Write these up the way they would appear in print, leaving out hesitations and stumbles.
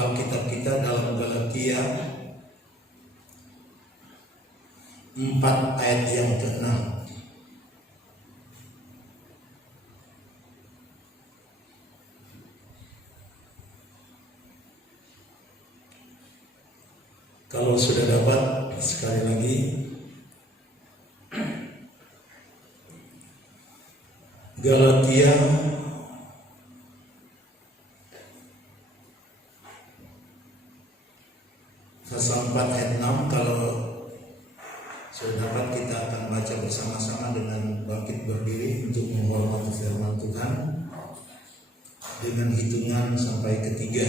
Alkitab kita dalam Galatia 4 ayat yang ke-6. Kalau sudah dapat, sekali lagi. Galatia pasal 4 ayat 6. Kalau sudah dapat, kita akan baca bersama-sama dengan bangkit berdiri untuk menghormati firman Tuhan dengan hitungan sampai ketiga.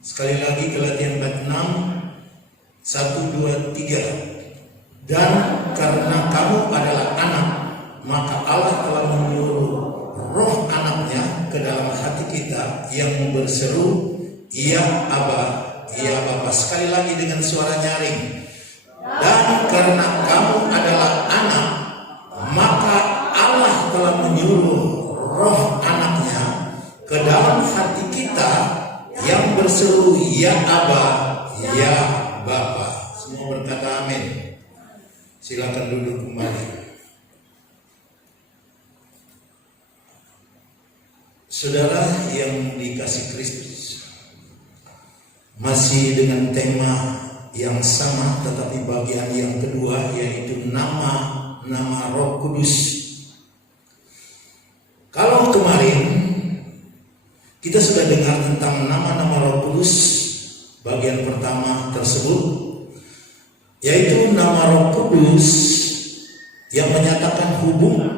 Sekali lagi, Galatia 4:6, 1, 2, 3. Dan karena kamu adalah anak, maka Allah telah menyuruh roh anaknya ke dalam hati kita yang berseru, "Ya Aba, ya Bapa." Sekali lagi dengan suara nyaring. Dan karena kamu adalah anak, maka Allah telah menyuruh roh anaknya ke dalam hati kita yang berseru, "Ya Aba, ya Bapa." Semua berkata amin. Silakan duduk kembali. Saudara yang dikasih Kristus, masih dengan tema yang sama tetapi bagian yang kedua, yaitu nama Roh Kudus. Kalau kemarin kita sudah dengar tentang nama Roh Kudus, bagian pertama tersebut yaitu nama Roh Kudus yang menyatakan hubungan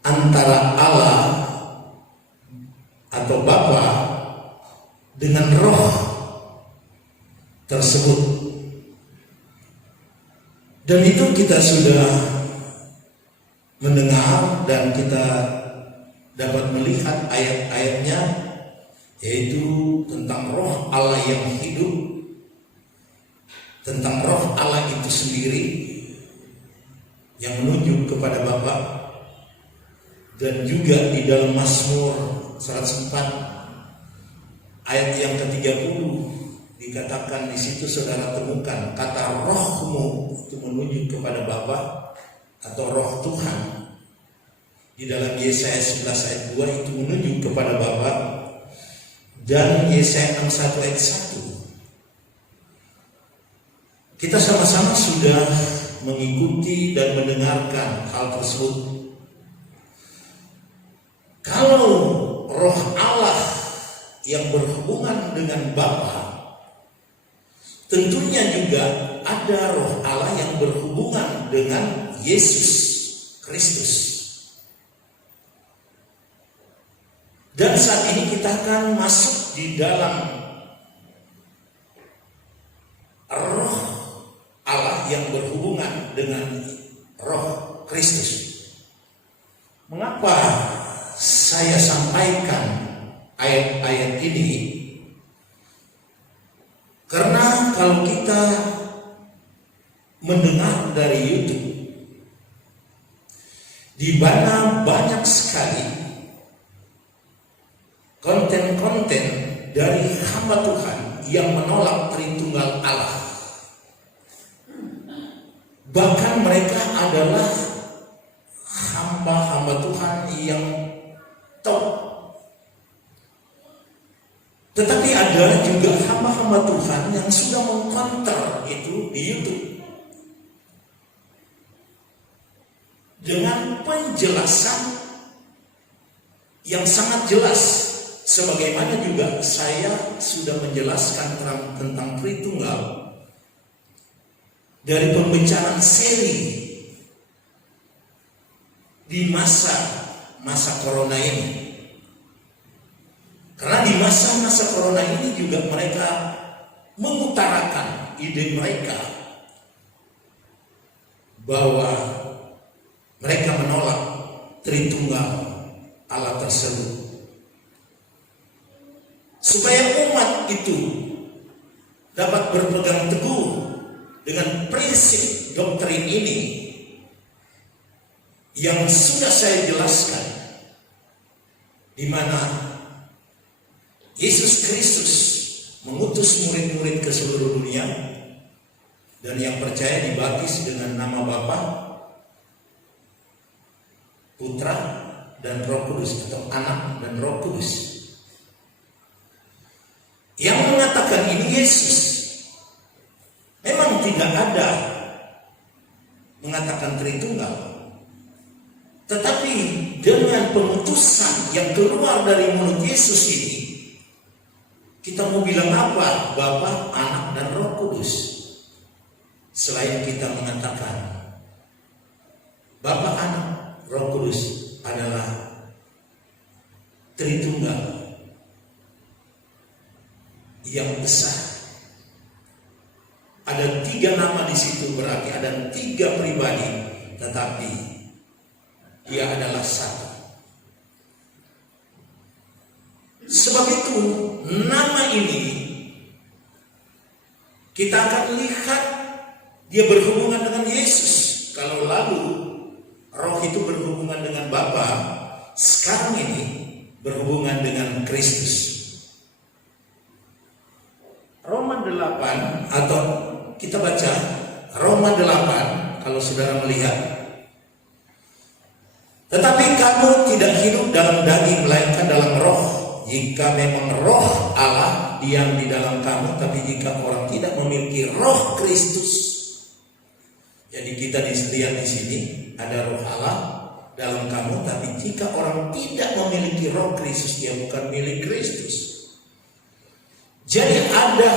antara Allah atau Bapa dengan roh tersebut. Dan itu kita sudah mendengar dan kita dapat melihat ayat-ayatnya, yaitu tentang roh Allah yang hidup, tentang roh Allah itu sendiri yang menuju kepada Bapa. Dan juga di dalam Mazmur 104 ayat yang ke-30 dikatakan, di situ saudara temukan kata rohmu itu menuju kepada Bapa atau roh Tuhan. Di dalam Yesaya 11 ayat 2 itu menuju kepada Bapa, dan Yesaya 61 ayat 1. Kita sama-sama sudah mengikuti dan mendengarkan hal tersebut. Kalau roh Allah yang berhubungan dengan Bapa, tentunya juga ada roh Allah yang berhubungan dengan Yesus Kristus. Dan saat ini kita akan masuk di dalam roh Allah yang berhubungan dengan roh Kristus. Mengapa saya sampaikan ayat-ayat ini? Karena kalau kita mendengar dari YouTube, di mana banyak sekali konten-konten dari hamba Tuhan yang menolak Tritunggal Allah. Bahkan mereka adalah hamba-hamba Tuhan yang top. Tetapi ada juga hamba-hamba Tuhan yang sudah mengkonter itu di YouTube dengan penjelasan yang sangat jelas, sebagaimana juga saya sudah menjelaskan tentang Tritunggal dari pembicaraan seri di masa corona ini. Karena di masa corona ini juga mereka mengutarakan ide mereka bahwa mereka menolak Tritunggal Allah tersebut, supaya umat itu dapat berpegang teguh dengan prinsip doktrin ini yang sudah saya jelaskan di mana Yesus Kristus mengutus murid-murid ke seluruh dunia, dan yang percaya dibaptis dengan nama Bapa, Putra, dan Roh Kudus, atau Anak dan Roh Kudus. Yang mengatakan ini Yesus. Memang tidak ada mengatakan Tritunggal, tetapi dengan pengutusan yang keluar dari mulut Yesus ini, kita mau bilang apa? Bapa, Anak, dan Roh Kudus. Selain kita mengatakan Bapa, Anak, Roh Kudus adalah Tritunggal yang besar. Ada 3 nama di situ, berarti ada 3 pribadi, tetapi Dia adalah satu. Sebab itu nama ini kita akan lihat dia berhubungan dengan Yesus. Kalau lalu Roh itu berhubungan dengan Bapa, sekarang ini berhubungan dengan Kristus. Roma 8, atau kita baca Roma 8 kalau saudara melihat. Tetapi kamu tidak hidup dalam daging melainkan dalam roh. Jika memang roh Allah diam di dalam kamu, tapi jika orang tidak memiliki roh Kristus. Jadi kita lihat di sini ada roh Allah dalam kamu, tapi jika orang tidak memiliki roh Kristus, dia bukan milik Kristus. Jadi ada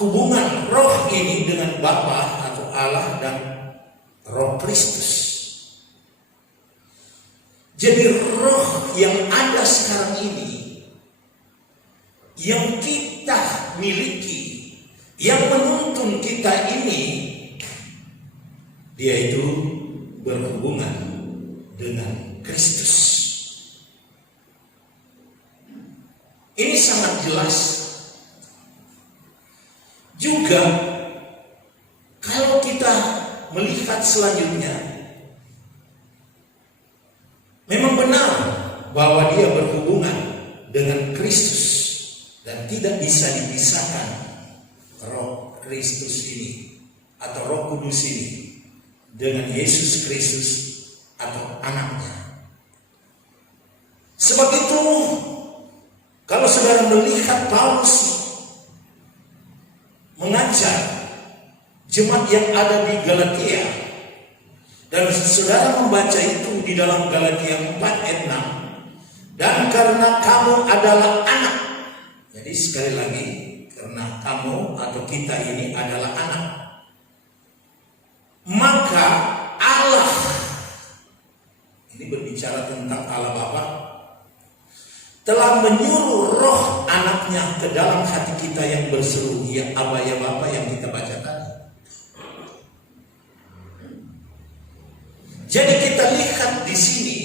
hubungan roh ini dengan Bapa atau Allah dan Roh Kristus. Jadi roh yang ada sekarang ini, yang kita miliki, yang menuntun kita ini, dia itu berhubungan dengan Kristus. Ini sangat jelas. Juga kalau kita melihat selanjutnya, memang benar bahwa dia berhubungan dengan Kristus dan tidak bisa dipisahkan Roh Kristus ini atau Roh Kudus ini dengan Yesus Kristus atau anaknya. Sebab itu kalau saudara melihat Paulus mengajar jemaat yang ada di Galatia, dan saudara membaca itu di dalam Galatia 4 ayat 6, dan karena kamu adalah anak. Jadi sekali lagi, karena kamu atau kita ini adalah anak, maka Allah, ini berbicara tentang Allah Bapa, telah menyuruh roh anaknya ke dalam hati kita yang berseru, ya Aba ya Bapa, yang kita baca tadi. Jadi kita lihat di sini,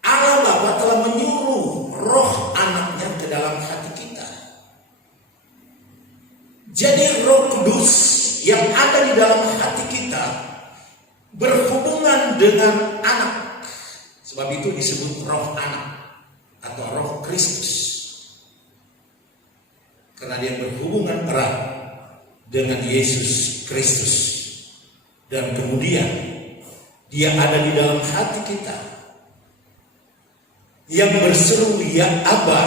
Allah Bapa telah menyuruh roh anaknya ke dalam hati kita. Jadi Roh Kudus yang ada di dalam hati kita berhubungan dengan anak. Sebab itu disebut roh anak atau Roh Kristus, karena dia berhubungan erat dengan Yesus Kristus, dan kemudian dia ada di dalam hati kita yang berseru, ya Aba,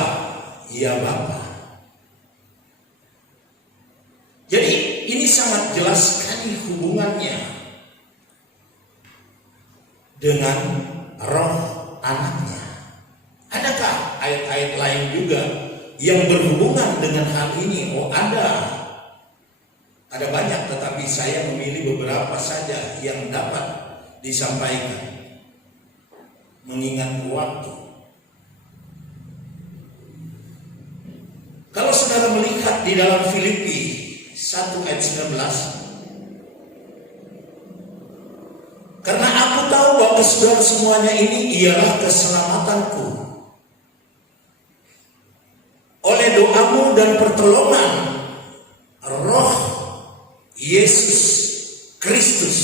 ya Bapa. Jadi ini sangat jelas sekali hubungannya dengan roh anaknya. Adakah ayat-ayat lain juga yang berhubungan dengan hal ini? Oh, ada banyak, tetapi saya memilih beberapa saja yang dapat disampaikan mengingat waktu. Kalau saudara melihat di dalam Filipi 1 ayat 19, karena aku tahu bahwa saudara semuanya ini ialah keselamatanku oleh doamu dan pertolongan Roh Yesus Kristus.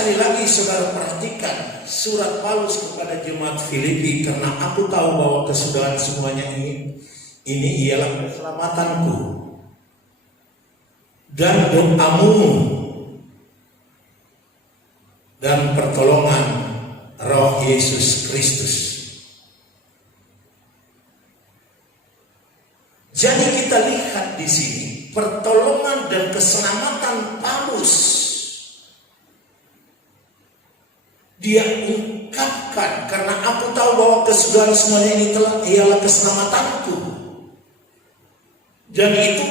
sekali lagi saudara perhatikan surat Paulus kepada jemaat Filipi, karena aku tahu bahwa kesudahan semuanya ini ialah keselamatanku dan doamu dan pertolongan Roh Yesus Kristus. Jadi kita lihat di sini pertolongan dan keselamatan Paulus. Dia ungkapkan, karena aku tahu bahwa kesudahan semuanya ini ialah keselamatanku. Dan itu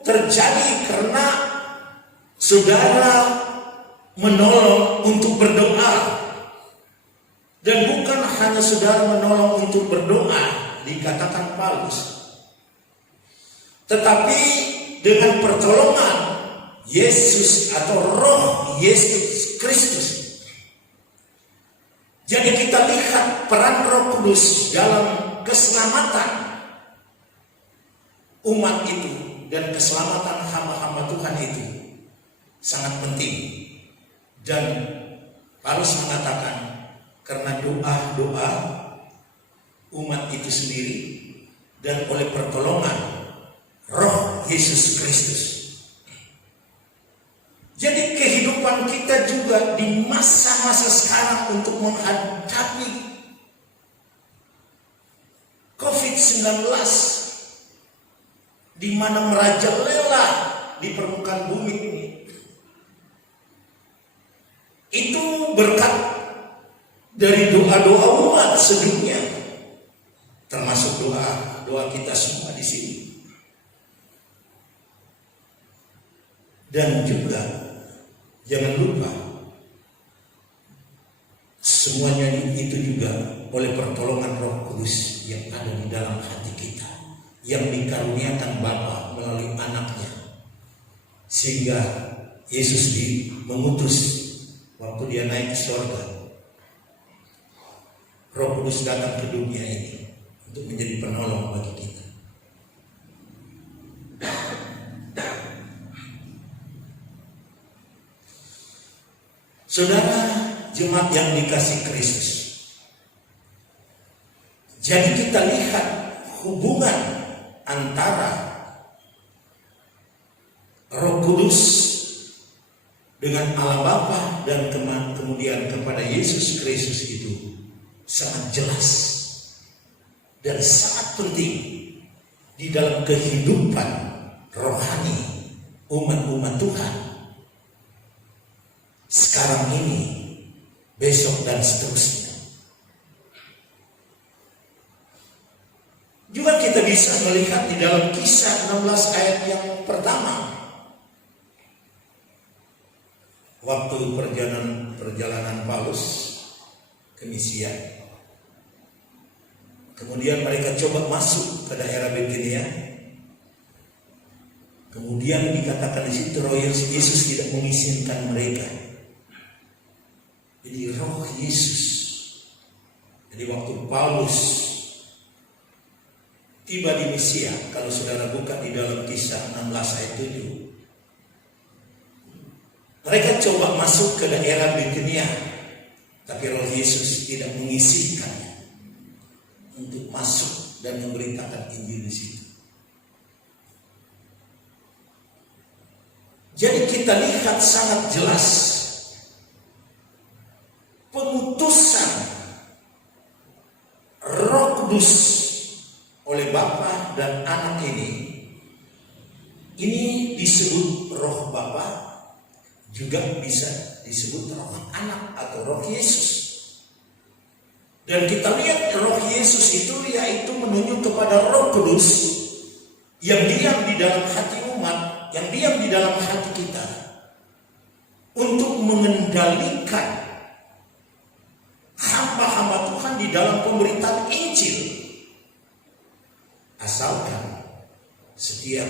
terjadi karena saudara menolong untuk berdoa. Dan bukan hanya saudara menolong untuk berdoa, dikatakan Paulus, tetapi dengan pertolongan Yesus atau Roh Yesus Kristus. Jadi kita lihat peran Roh Kudus dalam keselamatan umat itu dan keselamatan hamba-hamba Tuhan itu sangat penting. Dan Paulus mengatakan karena doa-doa umat itu sendiri dan oleh pertolongan Roh Yesus Kristus. Jadi kehidupan kita juga di masa-masa sekarang untuk menghadapi COVID-19 di mana merajalela di permukaan bumi ini. Itu berkat dari doa-doa umat sedunia, termasuk doa kita semua di sini. Dan juga jangan lupa semuanya itu juga oleh pertolongan Roh Kudus yang ada di dalam hati kita, yang dikaruniakan Bapa melalui anaknya, sehingga Yesus mengutus waktu dia naik ke surga. Roh Kudus datang ke dunia ini untuk menjadi penolong bagi kita. Saudara jemaat yang dikasihi Kristus, jadi kita lihat hubungan antara Roh Kudus dengan Allah Bapa dan kemudian kepada Yesus Kristus itu sangat jelas dan sangat penting di dalam kehidupan rohani umat-umat Tuhan sekarang ini, besok dan seterusnya. Juga kita bisa melihat di dalam Kisah 16 ayat yang pertama, waktu perjalanan Paulus ke Misia, kemudian mereka coba masuk ke daerah Bitinia. Kemudian dikatakan di situ Roh Yesus tidak mengizinkan mereka. Jadi Roh Yesus. Jadi waktu Paulus tiba di Misia, kalau saudara buka di dalam Kisah 16 ayat 7, mereka coba masuk ke daerah Bitinia, tapi Roh Yesus tidak mengizinkannya untuk masuk dan memberitakan Injil di situ. Jadi kita lihat sangat jelas pengutusan Roh Kudus oleh Bapa dan Anak ini disebut Roh Bapa, juga bisa disebut Roh Anak atau Roh Yesus. Dan kita lihat Roh Yesus itu yaitu menunjuk kepada Roh Kudus yang diam di dalam hati umat, yang diam di dalam hati kita untuk mengendalikan hamba-hamba Tuhan di dalam pemberitaan Injil, asalkan setiap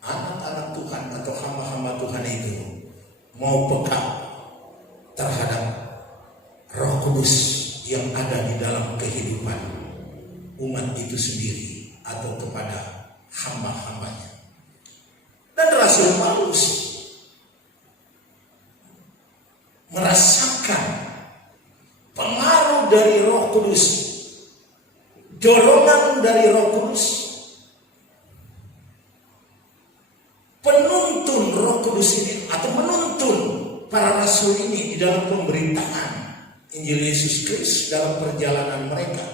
anak-anak Tuhan atau hamba-hamba Tuhan itu mau peka terhadap Roh Kudus yang ada di dalam kehidupan umat itu sendiri atau kepada hamba-hambanya. Dan Rasul Paulus merasakan pengaruh dari Roh Kudus, dorongan dari Roh Kudus, penuntun Roh Kudus ini atau menuntun para rasul ini di dalam pemberitaan Injil Yesus Kristus dalam perjalanan mereka,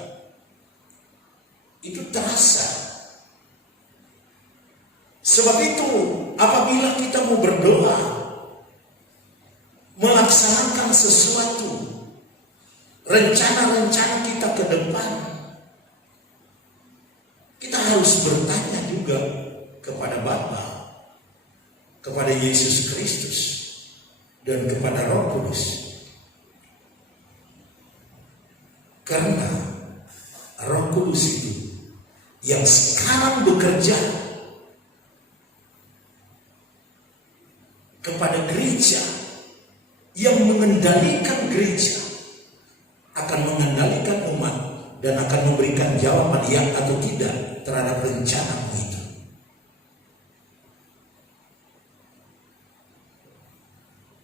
itu terasa. Sebab itu apabila kita mau berdoa, melaksanakan sesuatu, rencana-rencana kita ke depan, kita harus bertanya juga kepada Bapa, kepada Yesus Kristus, dan kepada Roh Kudus. Karena Roh Kudus itu yang sekarang bekerja kepada gereja, yang mengendalikan gereja, akan mengendalikan umat dan akan memberikan jawaban ya atau tidak terhadap rencana itu.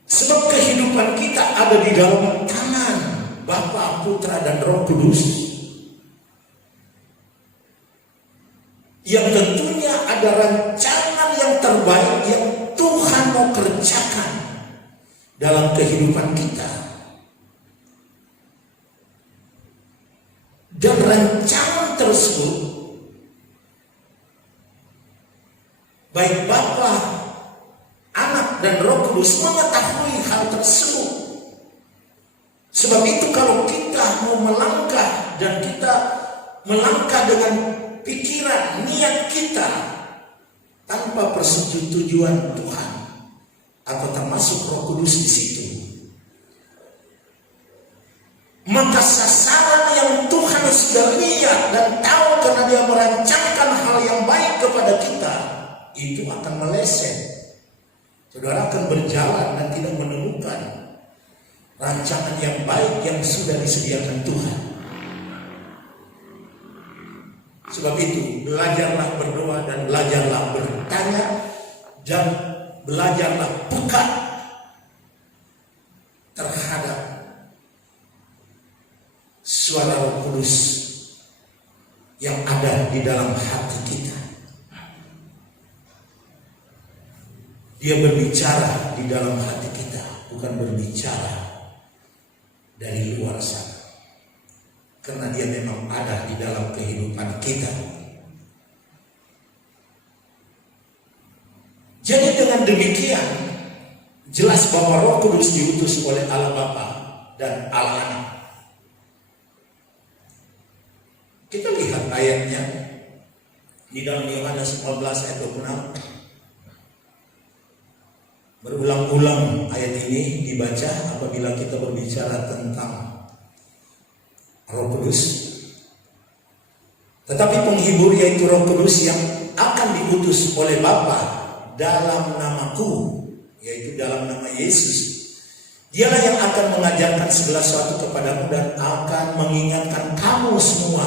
Sebab kehidupan kita ada di dalam tangan Bapa, Putra, dan Roh Kudus, yang tentunya ada rancangan yang terbaik yang Tuhan mau kerjakan dalam kehidupan kita. Dan rancangan tersebut, baik Bapa, Anak, dan Roh Kudus mengetahui hal tersebut. Sebab itu kalau kita mau melangkah, dan kita melangkah dengan pikiran, niat kita tanpa persetujuan Tuhan atau termasuk Roh Kudus di situ, maka sasaran yang Tuhan sudah lihat dan tahu karena Dia merancangkan hal yang baik kepada kita, itu akan meleset. Saudara akan berjalan dan tidak menemukan rancangan yang baik yang sudah disediakan Tuhan. Sebab itu belajarlah berdoa dan belajarlah bertanya dan belajarlah peka terhadap suara Roh Kudus yang ada di dalam hati kita. Dia berbicara di dalam hati kita, bukan berbicara dari luar sana. Karena Dia memang ada di dalam kehidupan kita. Jadi dengan demikian, jelas bahwa Roh Kudus diutus oleh Allah Bapa dan Allah Anak. Kita lihat ayatnya di dalam Yohanes 15 ayat 26. Berulang-ulang ayat ini dibaca apabila kita berbicara tentang Roh Kudus. Tetapi penghibur, yaitu Roh Kudus yang akan diutus oleh Bapa dalam namaku, yaitu dalam nama Yesus, Dialah yang akan mengajarkan segala sesuatu kepadamu dan akan mengingatkan kamu semua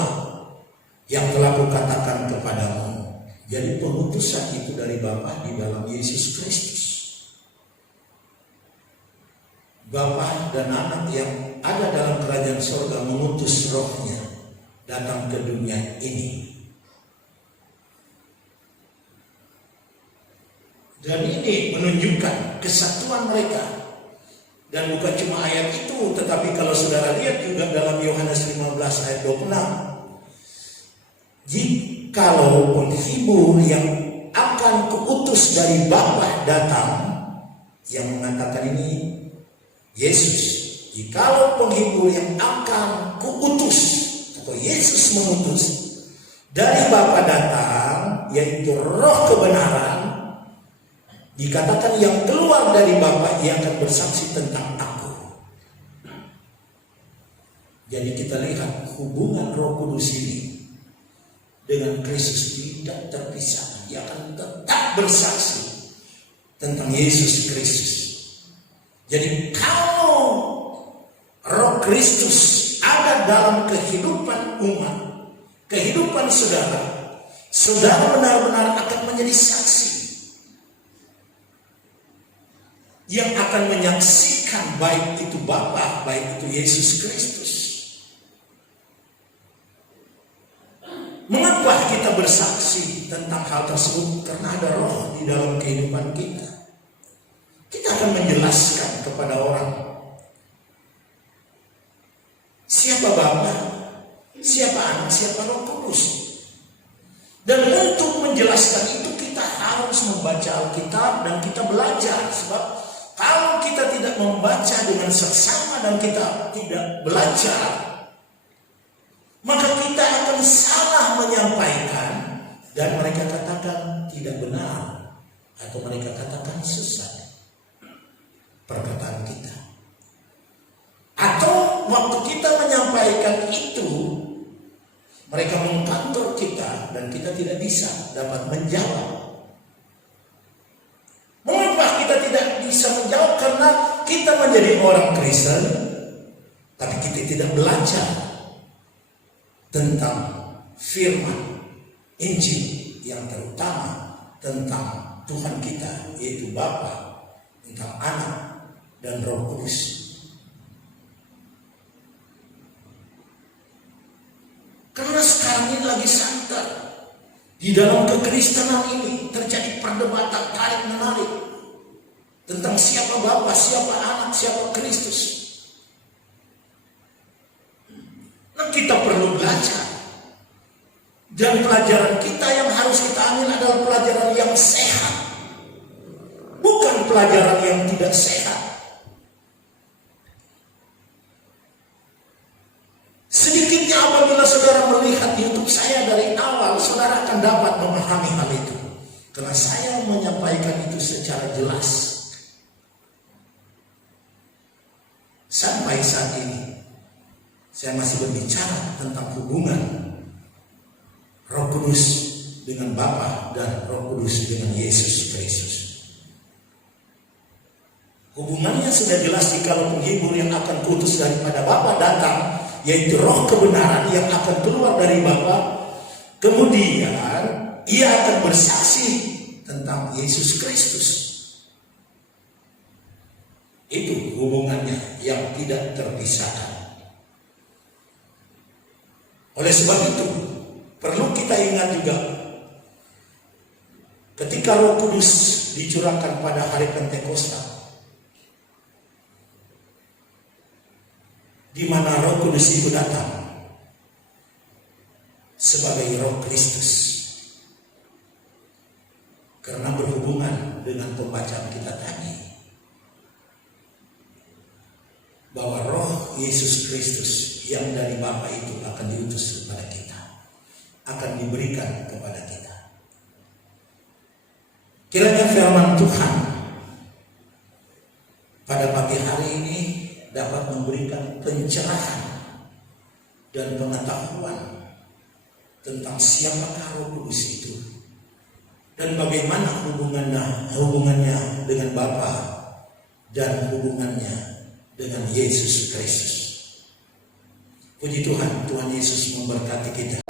yang telah kukatakan kepadamu. Jadi pengutusan itu dari Bapa di dalam Yesus Kristus. Bapa dan Anak yang ada dalam kerajaan surga mengutus Rohnya datang ke dunia ini. Dan ini menunjukkan kesatuan mereka. Dan bukan cuma ayat itu, tetapi kalau saudara lihat juga dalam Yohanes 15 ayat 26. Jikalau penghibur yang akan kuutus dari Bapa datang, yang mengatakan ini Yesus. Jikalau penghibur yang akan kuutus atau Yesus mengutus dari Bapa datang, yaitu Roh kebenaran, dikatakan yang keluar dari Bapa, ia akan bersaksi tentang aku. Jadi kita lihat hubungan Roh Kudus ini dengan Kristus tidak terpisah. Ia akan tetap bersaksi tentang Yesus Kristus. Jadi kalau Roh Kristus ada dalam kehidupan umat, kehidupan saudara, saudara benar-benar akan menjadi saksi. yang akan menyaksikan baik itu Bapa, baik itu Yesus Kristus. Mengapa kita bersaksi tentang hal tersebut? Karena ada roh di dalam kehidupan kita. Kita akan menjelaskan kepada orang siapa Bapa, siapa Anak, siapa Roh Kudus. Dan untuk menjelaskan itu kita harus membaca Alkitab dan kita belajar. Sebab kalau kita tidak membaca dengan seksama dan kita tidak belajar, maka kita akan salah menyampaikan dan mereka katakan tidak benar atau mereka katakan sesat perkataan kita. Atau waktu kita menyampaikan itu, mereka mengkantor kita dan kita tidak bisa dapat menjawab. Mengapa kita tidak bisa menjawab? Karena kita menjadi orang Kristen, tapi kita tidak belajar tentang firman Injil yang terutama tentang Tuhan kita, yaitu Bapa, tentang Anak dan Roh Kudus. Karena sekarang ini lagi santer. Di dalam kekristenan ini terjadi perdebatan tarik menarik tentang siapa Bapa, siapa Anak, siapa Kristus. Nah, kita perlu belajar. Dan pelajaran kita yang harus kita ambil adalah pelajaran yang sehat, bukan pelajaran yang tidak sehat. Sedikitnya apabila saudara melihat YouTube saya dari awal, saudara akan dapat memahami hal itu. Karena saya menyampaikan itu secara jelas. Sampai saat ini, saya masih berbicara tentang hubungan Roh Kudus dengan Bapa dan Roh Kudus dengan Yesus Kristus. Hubungannya sudah jelas jika penghibur yang akan kutus daripada Bapa datang, yaitu roh kebenaran yang akan keluar dari Bapa. Kemudian ia akan bersaksi tentang Yesus Kristus. Itu hubungannya yang tidak terpisahkan. Oleh sebab itu, perlu kita ingat juga ketika Roh Kudus dicurahkan pada hari Pentakosta, di mana Roh Kudus itu datang sebagai Roh Kristus. Karena berhubungan dengan pembacaan kita tadi, bahwa Roh Yesus Kristus yang dari Bapa itu akan diutus kepada kita, akan diberikan kepada kita. Kiranya firman Tuhan pada pagi hari ini dapat memberikan pencerahan dan pengetahuan tentang siapakah Roh Kudus itu dan bagaimana hubungannya dengan Bapa dan hubungannya dengan Yesus Kristus. Puji Tuhan, Tuhan Yesus memberkati kita.